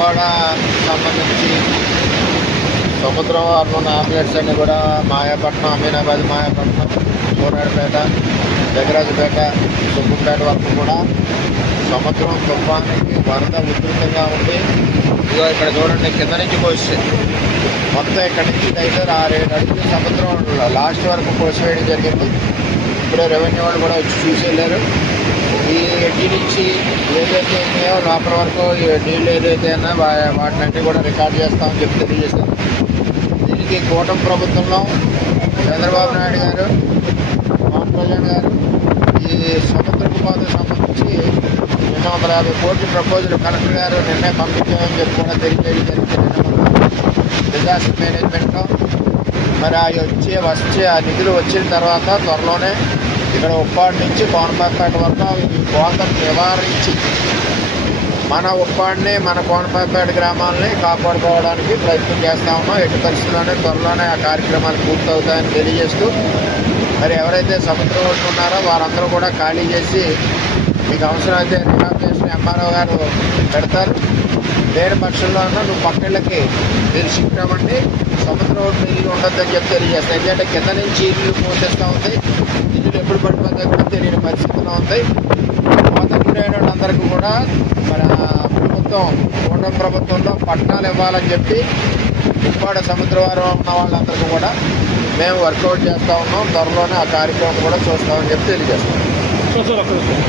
ఉప్పాడ సంబంధించి సముద్రం hormone ambulance అన్ని కూడా మాయాపట్నం, అమీనాబాద్, మాయాపట్నం, కోరాడుపేట, జగరాజుపేట, సుబ్బుపేట వరకు కూడా సముద్రం తుఫానికి వరద ఉధృతంగా ఉంది. ఇదిగో ఇక్కడ చూడండి, కింద నుంచి పోస్తే మొత్తం ఇక్కడ నుంచి అయితే 6-7 అడుగులు సముద్రం లాస్ట్ వరకు పోసివేయడం జరిగింది. ఇప్పుడే రెవెన్యూ వాళ్ళు కూడా వచ్చి చూసి వెళ్ళారు. ఈ ఎడ్డి నుంచి ఏదైతే ఉన్నాయో లోపల వరకు నీళ్ళు ఏదైతే అయినా వాటిని కూడా రికార్డ్ చేస్తామని చెప్పి తెలియజేశారు. దీనికి కూటమి ప్రభుత్వంలో చంద్రబాబు నాయుడు గారు, పవన్ కళ్యాణ్ గారు ఈ సముద్రపు కోతకు సంబంధించి 250 కోట్ల ప్రపోజల్ కలెక్టర్ గారు నిన్నే పంపించామని చెప్పి కూడా తెలియజేయడం డిజాస్టర్ మేనేజ్మెంట్లో. మరి వచ్చే ఆ నిధులు వచ్చిన తర్వాత త్వరలోనే ఇక్కడ ఉప్పాడు నుంచి కోనపాపేట వరకు ఈ కోతను నివారించి మన ఉప్పాడిని, మన కోనపాపేట గ్రామాలని కాపాడుకోవడానికి ప్రయత్నం చేస్తా ఉన్నాం. ఎట్టి పరిస్థితుల్లోనే త్వరలోనే ఆ కార్యక్రమాలు పూర్తవుతాయని తెలియజేస్తూ, మరి ఎవరైతే సముద్రం ఒడ్డున ఉన్నారో వారందరూ కూడా ఖాళీ చేసి మీకు అవసరమైతే రిహాబిలిటేషన్ ఎంఆర్ఓ గారు పెడతారు. లేని పక్షంలో నువ్వు పక్కళ్ళకి మీరు షిఫ్ట్ అవ్వండి, సముద్రం ఒడ్డున ఇల్లు ఉండొద్దని చెప్పి తెలియజేస్తాయి. ఎందుకంటే కింద నుంచి ఇల్లు పోతేస్తూ ఉంటాయి, ఇల్లు ఎప్పుడు పడిపోతాయి కూడా తెలియని పరిస్థితిలో ఉంది. కోతకురైన వాళ్ళందరికీ కూడా మన కూటమి ప్రభుత్వంలో పట్టాలు ఇవ్వాలని చెప్పి ఉప్పాడ సముద్రవారం ఉన్న వాళ్ళందరికీ కూడా మేము వర్కౌట్ చేస్తూ ఉన్నాం. త్వరలోనే ఆ కార్యక్రమం కూడా చూస్తామని చెప్పి తెలియజేస్తాం.